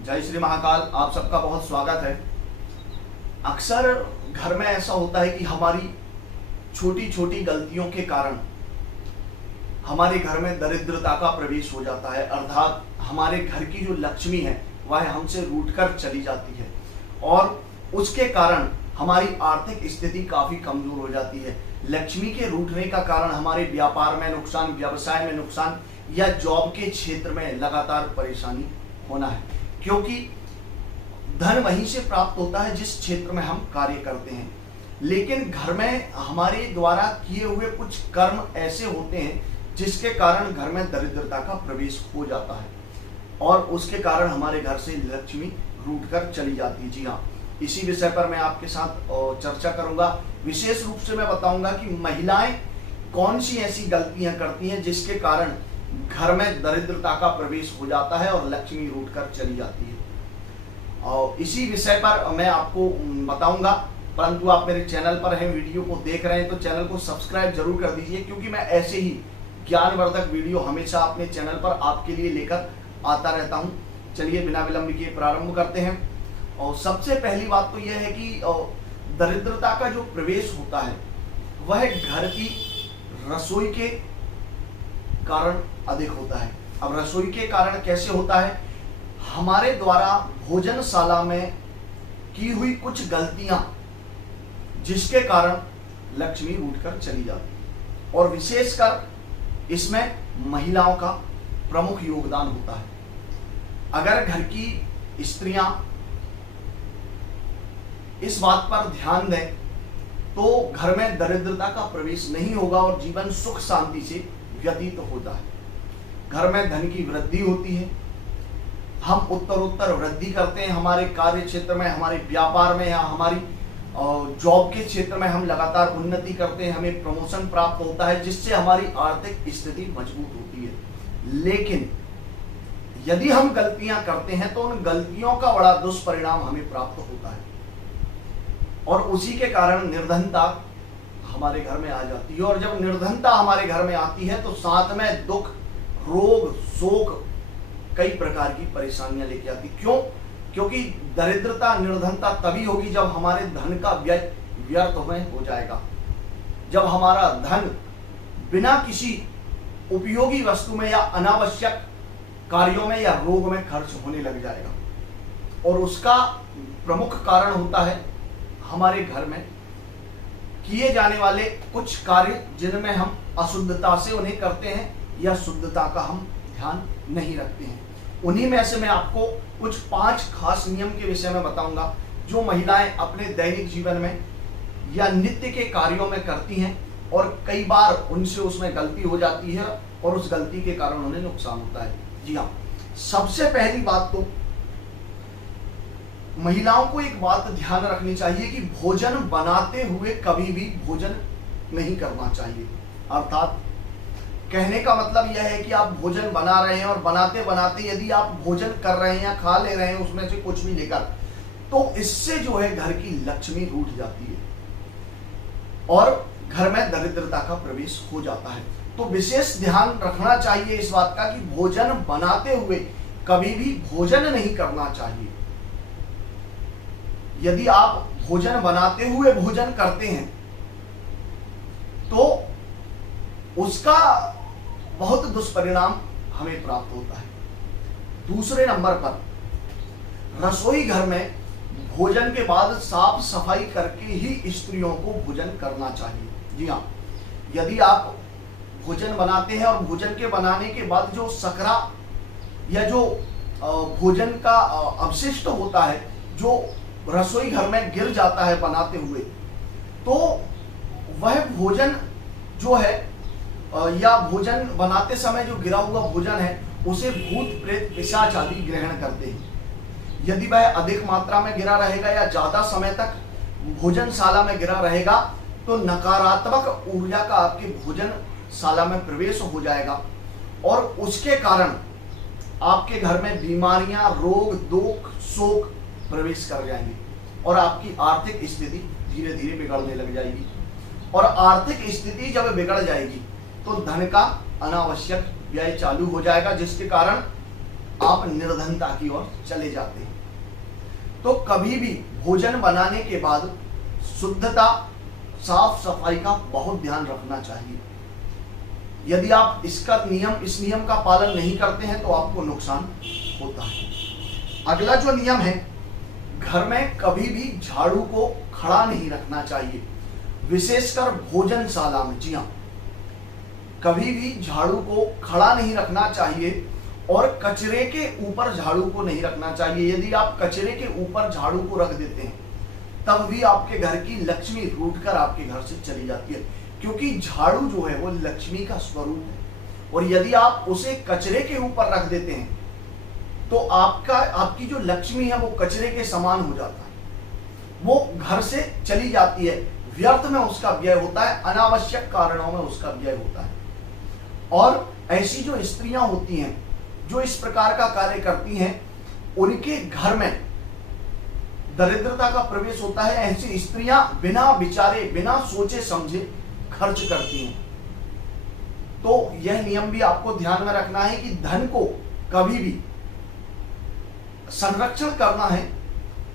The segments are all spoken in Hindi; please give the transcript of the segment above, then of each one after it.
जय श्री महाकाल। आप सबका बहुत स्वागत है। अक्सर घर में ऐसा होता है कि हमारी छोटी छोटी गलतियों के कारण हमारे घर में दरिद्रता का प्रवेश हो जाता है, अर्थात हमारे घर की जो लक्ष्मी है वह हमसे रूठकर चली जाती है और उसके कारण हमारी आर्थिक स्थिति काफी कमजोर हो जाती है। लक्ष्मी के रूठने का कारण हमारे व्यापार में नुकसान, व्यवसाय में नुकसान या जॉब के क्षेत्र में लगातार परेशानी होना है, क्योंकि धन वहीं से प्राप्त होता है जिस क्षेत्र में हम कार्य करते हैं। लेकिन घर में हमारे द्वारा किए हुए कुछ कर्म ऐसे होते हैं जिसके कारण घर में दरिद्रता का प्रवेश हो जाता है और उसके कारण हमारे घर से लक्ष्मी रूठकर चली जाती है। जी हाँ, इसी विषय पर मैं आपके साथ चर्चा करूंगा। विशेष रूप से मैं बताऊंगा कि महिलाएं कौन सी ऐसी गलतियां करती हैं जिसके कारण घर में दरिद्रता का प्रवेश हो जाता है और लक्ष्मी रूठकर चली जाती है, और इसी विषय पर मैं आपको बताऊंगा। परंतु आप मेरे चैनल पर हैं, वीडियो को देख रहे हैं तो चैनल को सब्सक्राइब जरूर कर दीजिए, क्योंकि मैं ऐसे ही ज्ञानवर्धक वीडियो हमेशा अपने चैनल पर आपके लिए लेकर आता रहता हूं। चलिए बिना विलंब किए प्रारंभ करते हैं। और सबसे पहली बात तो यह है कि दरिद्रता का जो प्रवेश होता है वह घर की रसोई के कारण अधिक होता है। अब रसोई के कारण कैसे होता है? हमारे द्वारा भोजनशाला में की हुई कुछ गलतियां जिसके कारण लक्ष्मी रूठकर चली जाती है, और विशेषकर इसमें महिलाओं का प्रमुख योगदान होता है। अगर घर की स्त्रियां इस बात पर ध्यान दें तो घर में दरिद्रता का प्रवेश नहीं होगा और जीवन सुख शांति से व्यतीत होता है। घर में धन की वृद्धि होती है, हम उत्तरोत्तर वृद्धि करते हैं हमारे कार्य क्षेत्र में, हमारे व्यापार में या हमारी जॉब के क्षेत्र में हम लगातार उन्नति करते हैं, हमें प्रमोशन प्राप्त होता है जिससे हमारी आर्थिक स्थिति मजबूत होती है। लेकिन यदि हम गलतियां करते हैं तो उन गलतियों का बड़ा दुष्परिणाम हमें प्राप्त होता है और उसी के कारण निर्धनता हमारे घर में आ जाती है। और जब निर्धनता हमारे घर में आती है तो साथ में दुख, रोग, शोक, कई प्रकार की परेशानियां लेके आती। क्यों? क्योंकि दरिद्रता, निर्धनता तभी होगी जब हमारे धन का व्यय व्यर्थ में हो जाएगा, जब हमारा धन बिना किसी उपयोगी वस्तु में या अनावश्यक कार्यों में या रोग में खर्च होने लग जाएगा। और उसका प्रमुख कारण होता है हमारे घर में किए जाने वाले कुछ कार्य जिनमें हम अशुद्धता से उन्हें करते हैं या शुद्धता का हम ध्यान नहीं रखते हैं। उन्हीं में से मैं आपको कुछ 5 खास नियम के विषय में बताऊंगा जो महिलाएं अपने दैनिक जीवन में या नित्य के कार्यों में करती हैं और कई बार उनसे उसमें गलती हो जाती है और उस गलती के कारण उन्हें नुकसान होता है। जी हाँ, सबसे पहली बात तो महिलाओं को एक बात ध्यान रखनी चाहिए कि भोजन बनाते हुए कभी भी भोजन नहीं करना चाहिए। अर्थात कहने का मतलब यह है कि आप भोजन बना रहे हैं और बनाते बनाते यदि आप भोजन कर रहे हैं या खा ले रहे हैं उसमें से कुछ भी लेकर, तो इससे जो है घर की लक्ष्मी रूठ जाती है और घर में दरिद्रता का प्रवेश हो जाता है। तो विशेष ध्यान रखना चाहिए इस बात का कि भोजन बनाते हुए कभी भी भोजन नहीं करना चाहिए। यदि आप भोजन बनाते हुए भोजन करते हैं तो उसका बहुत दुष्परिणाम हमें प्राप्त होता है। दूसरे नंबर पर, रसोई घर में भोजन के बाद साफ सफाई करके ही स्त्रियों को भोजन करना चाहिए। जी हाँ, यदि आप भोजन बनाते हैं और भोजन के बनाने के बाद जो सकरा या जो भोजन का अवशिष्ट होता है जो रसोई घर में गिर जाता है बनाते हुए, तो वह भोजन जो है या भोजन बनाते समय जो गिरा हुआ भोजन है उसे भूत प्रेत पिशाच आदि ग्रहण करते हैं। यदि वह अधिक मात्रा में गिरा रहेगा या ज्यादा समय तक भोजनशाला में गिरा रहेगा तो नकारात्मक ऊर्जा का आपके भोजनशाला में प्रवेश हो जाएगा और उसके कारण आपके घर में बीमारियां, रोग, दुख, शोक प्रवेश कर जाएंगे और आपकी आर्थिक स्थिति धीरे धीरे बिगड़ने लग जाएगी। और आर्थिक स्थिति जब बिगड़ जाएगी तो धन का अनावश्यक व्यय चालू हो जाएगा, जिसके कारण आप निर्धनता की ओर चले जाते हैं। तो कभी भी भोजन बनाने के बाद शुद्धता, साफ सफाई का बहुत ध्यान रखना चाहिए। यदि आप इस नियम का पालन नहीं करते हैं तो आपको नुकसान होता है। अगला जो नियम है, घर में कभी भी झाड़ू को खड़ा नहीं रखना चाहिए, विशेषकर भोजनशाला में। जी हाँ, कभी भी झाड़ू को खड़ा नहीं रखना चाहिए और कचरे के ऊपर झाड़ू को नहीं रखना चाहिए। यदि आप कचरे के ऊपर झाड़ू को रख देते हैं तब भी आपके घर की लक्ष्मी रूठकर आपके घर से चली जाती है, क्योंकि झाड़ू जो है वो लक्ष्मी का स्वरूप है। और यदि आप उसे कचरे के ऊपर रख देते हैं तो आपकी जो लक्ष्मी है वो कचरे के समान हो जाता है, वो घर से चली जाती है, व्यर्थ में उसका व्यय होता है, अनावश्यक कारणों में उसका व्यय होता है। और ऐसी जो स्त्रियां होती हैं जो इस प्रकार का कार्य करती हैं, उनके घर में दरिद्रता का प्रवेश होता है। ऐसी स्त्रियां बिना विचारे, बिना सोचे समझे खर्च करती हैं। तो यह नियम भी आपको ध्यान में रखना है कि धन को कभी भी संरक्षण करना है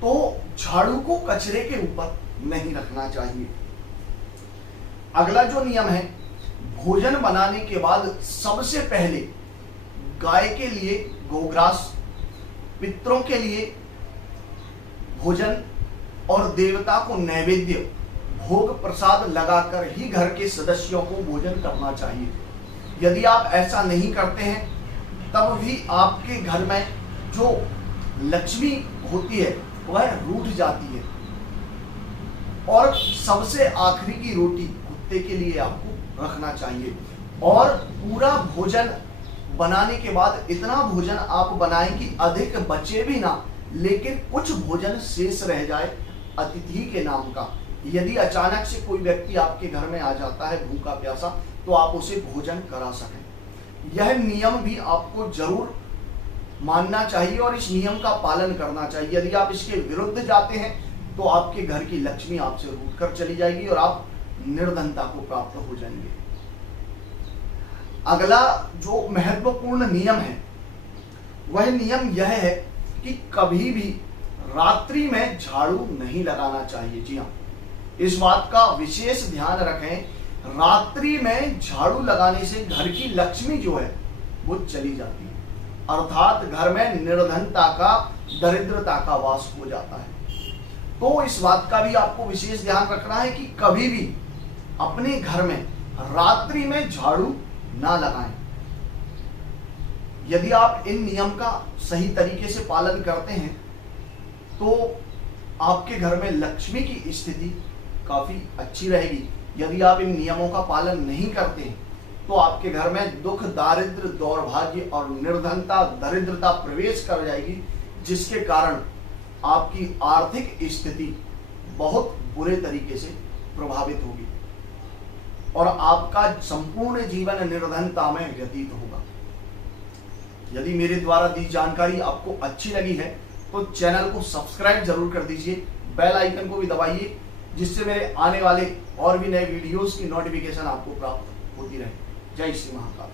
तो झाड़ू को कचरे के ऊपर नहीं रखना चाहिए। अगला जो नियम है, भोजन बनाने के बाद सबसे पहले गाय के लिए गोग्रास, पितरों के लिए भोजन और देवता को नैवेद्य, भोग प्रसाद लगाकर ही घर के सदस्यों को भोजन करना चाहिए। यदि आप ऐसा नहीं करते हैं तब भी आपके घर में जो लक्ष्मी होती है वह रूठ जाती है। और सबसे आखिरी की रोटी कुत्ते के लिए आपको रखना चाहिए। और पूरा भोजन बनाने के बाद इतना भोजन आप बनाएं कि अधिक बचे भी ना, लेकिन कुछ भोजन शेष रह जाए अतिथि के नाम का। यदि अचानक से कोई व्यक्ति आपके घर में आ जाता है भूखा प्यासा, तो आप उसे भोजन करा सकें। यह नियम भी आपको जरूर मानना चाहिए और इस नियम का पालन करना चाहिए। यदि आप इसके विरुद्ध जाते हैं तो आपके घर की लक्ष्मी आपसे रूठकर चली जाएगी और आप निर्धनता को प्राप्त हो जाएंगे। अगला जो महत्वपूर्ण नियम है वह नियम यह है कि कभी भी रात्रि में झाड़ू नहीं लगाना चाहिए। जी हाँ, इस बात का विशेष ध्यान रखें। रात्रि में झाड़ू लगाने से घर की लक्ष्मी जो है वो चली जाती है, अर्थात घर में निर्धनता का, दरिद्रता का वास हो जाता है। तो इस बात का भी आपको विशेष ध्यान रखना है कि कभी भी अपने घर में रात्रि में झाड़ू ना लगाएं। यदि आप इन नियम का सही तरीके से पालन करते हैं तो आपके घर में लक्ष्मी की स्थिति काफी अच्छी रहेगी। यदि आप इन नियमों का पालन नहीं करते हैं तो आपके घर में दुख, दारिद्र, दौर्भाग्य और निर्धनता, दरिद्रता प्रवेश कर जाएगी, जिसके कारण आपकी आर्थिक स्थिति बहुत बुरे तरीके से प्रभावित होगी और आपका संपूर्ण जीवन निर्धनता में व्यतीत होगा। यदि मेरे द्वारा दी जानकारी आपको अच्छी लगी है तो चैनल को सब्सक्राइब जरूर कर दीजिए, बेल आइकन को भी दबाइए, जिससे मेरे आने वाले और भी नए वीडियोस की नोटिफिकेशन आपको प्राप्त होती रहे। जय श्री महाकाल।